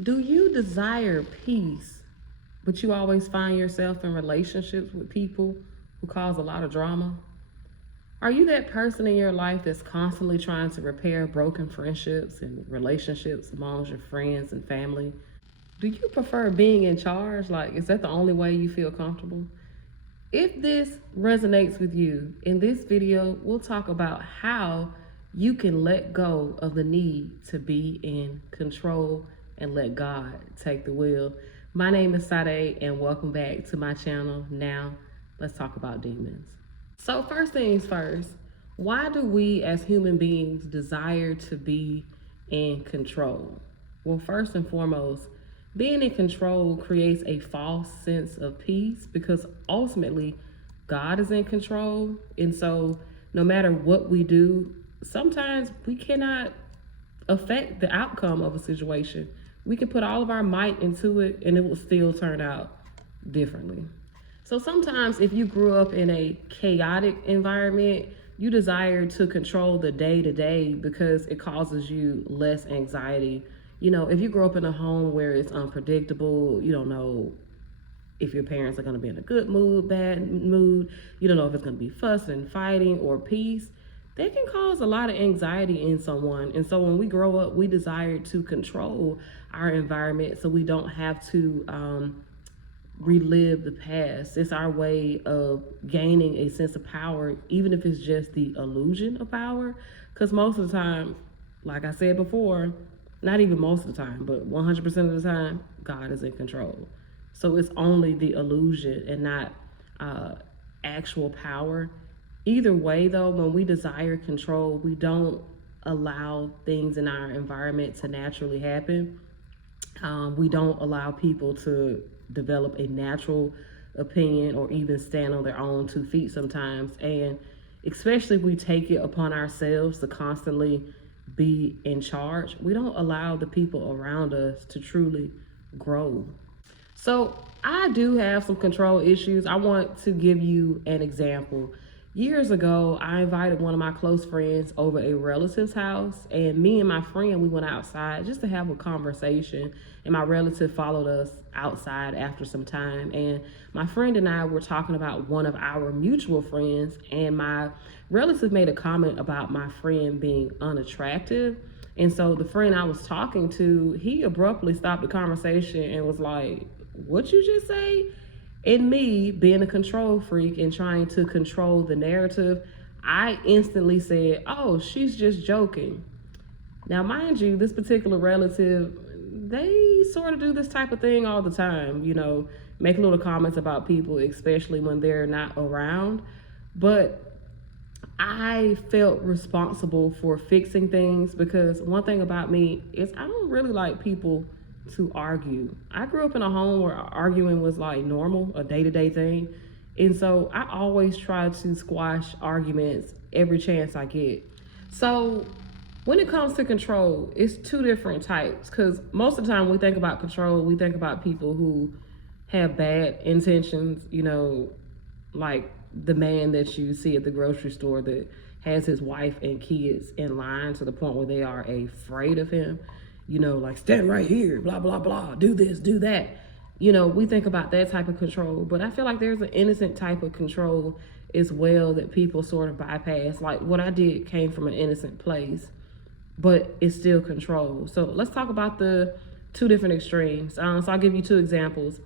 Do you desire peace, but you always find yourself in relationships with people who cause a lot of drama? Are you that person in your life that's constantly trying to repair broken friendships and relationships amongst your friends and family? Do you prefer being in charge? Like, is that the only way you feel comfortable? If this resonates with you, in this video, we'll talk about how you can let go of the need to be in control and let God take the wheel. My name is Sade, and welcome back to my channel. Now, let's talk about demons. So, first things first, why do we as human beings desire to be in control? Well, first and foremost, being in control creates a false sense of peace because ultimately God is in control. And so, no matter what we do, sometimes we cannot affect the outcome of a situation. We can put all of our might into it and it will still turn out differently. So sometimes if you grew up in a chaotic environment, you desire to control the day to day because it causes you less anxiety. You know, if you grow up in a home where it's unpredictable, you don't know if your parents are going to be in a good mood, bad mood, you don't know if it's going to be fussing and fighting or peace, they can cause a lot of anxiety in someone. And so when we grow up, we desire to control our environment so we don't have to relive the past. It's our way of gaining a sense of power, even if it's just the illusion of power. Because most of the time, like I said before, not even most of the time, but 100% of the time, God is in control. So it's only the illusion and not actual power. Either way, though, when we desire control, we don't allow things in our environment to naturally happen. We don't allow people to develop a natural opinion or even stand on their own 2 feet sometimes. And especially if we take it upon ourselves to constantly be in charge, we don't allow the people around us to truly grow. So I do have some control issues. I want to give you an example. Years ago, I invited one of my close friends over a relative's house, and me and my friend, we went outside just to have a conversation, and my relative followed us outside after some time, and my friend and I were talking about one of our mutual friends, and my relative made a comment about my friend being unattractive. And so the friend I was talking to, he abruptly stopped the conversation and was like, "What you just say?" And me being a control freak and trying to control the narrative, I instantly said, "Oh, she's just joking." Now, mind you, this particular relative, they sort of do this type of thing all the time, you know, make little comments about people, especially when they're not around. But I felt responsible for fixing things because one thing about me is I don't really like people to argue. I grew up in a home where arguing was like normal, a day-to-day thing. And so I always try to squash arguments every chance I get. So when it comes to control, it's 2 different types because most of the time when we think about control, we think about people who have bad intentions, you know, like the man that you see at the grocery store that has his wife and kids in line to the point where they are afraid of him. You know, like, stand right here, blah, blah, blah, do this, do that. You know, we think about that type of control, but I feel like there's an innocent type of control as well that people sort of bypass. Like what I did came from an innocent place, but it's still control. So let's talk about the 2 different extremes. So I'll give you 2 examples.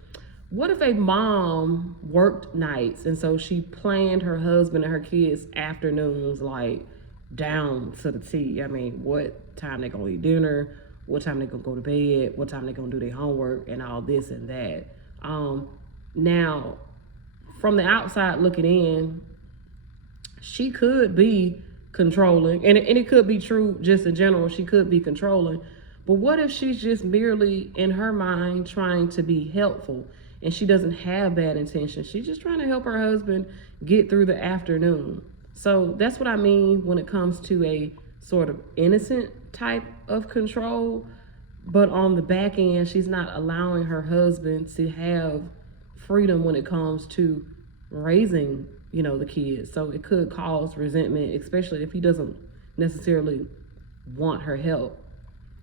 What if a mom worked nights and so she planned her husband and her kids' afternoons like down to the T? I mean, what time they gonna eat dinner? What time they gonna go to bed, what time they gonna do their homework, and all this and that. Now, from the outside looking in, she could be controlling, and it could be true just in general, she could be controlling. But what if she's just merely in her mind trying to be helpful and she doesn't have bad intentions? She's just trying to help her husband get through the afternoon. So that's what I mean when it comes to a sort of innocent type of control, but on the back end, she's not allowing her husband to have freedom when it comes to raising, you know, the kids. So it could cause resentment, especially if he doesn't necessarily want her help.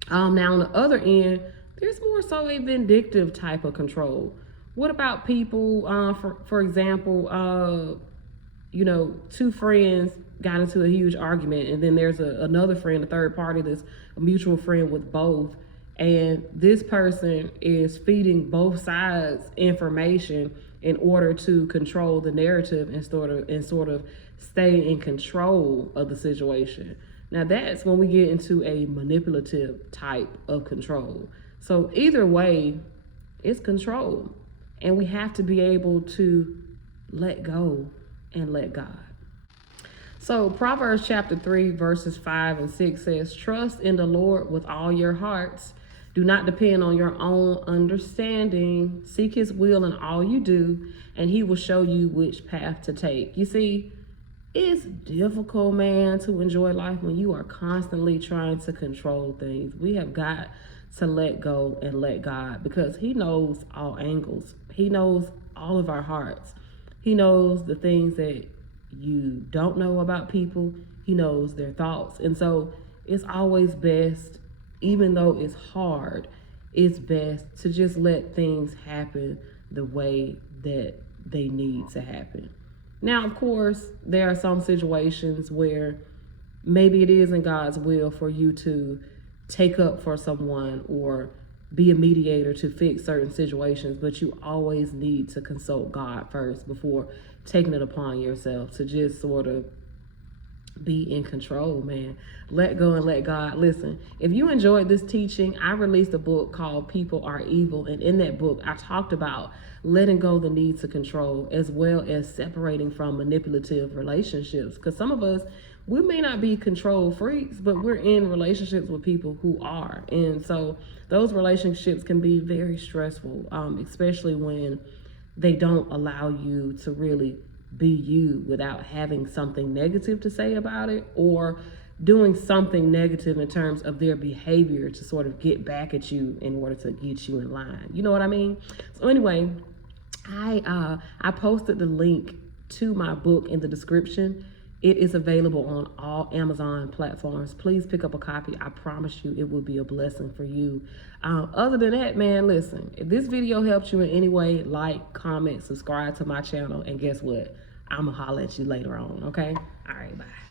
Now on the other end, There's more so a vindictive type of control. What about people, for example, two friends got into a huge argument, and then there's another friend, a third party that's a mutual friend with both, and this person is feeding both sides information in order to control the narrative and sort of stay in control of the situation. Now that's when we get into a manipulative type of control. So either way, it's control. And we have to be able to let go and let God. So Proverbs chapter 3, verses 5 and 6 says, trust in the Lord with all your hearts. Do not depend on your own understanding. Seek his will in all you do, and he will show you which path to take. You see, it's difficult, man, to enjoy life when you are constantly trying to control things. We have got to let go and let God, because he knows all angles. He knows all of our hearts. He knows the things that you don't know about people. He knows their thoughts. And so it's always best, even though it's hard, it's best to just let things happen the way that they need to happen. Now, of course, there are some situations where maybe it is in God's will for you to take up for someone or be a mediator to fix certain situations, but you always need to consult God first before taking it upon yourself to just sort of be in control, man. Let go and let God. Listen, if you enjoyed this teaching, I released a book called People Are Evil, and in that book I talked about letting go the need to control, as well as separating from manipulative relationships, because some of us, we may not be control freaks, but we're in relationships with people who are, and so those relationships can be very stressful, especially when they don't allow you to really be you without having something negative to say about it, or doing something negative in terms of their behavior to sort of get back at you in order to get you in line. You know what I mean? So anyway, I posted the link to my book in the description. It is available on all Amazon platforms. Please pick up a copy. I promise you it will be a blessing for you. Other than that, man, listen, if this video helps you in any way, like, comment, subscribe to my channel, and guess what? I'm gonna holler at you later on, okay? All right, bye.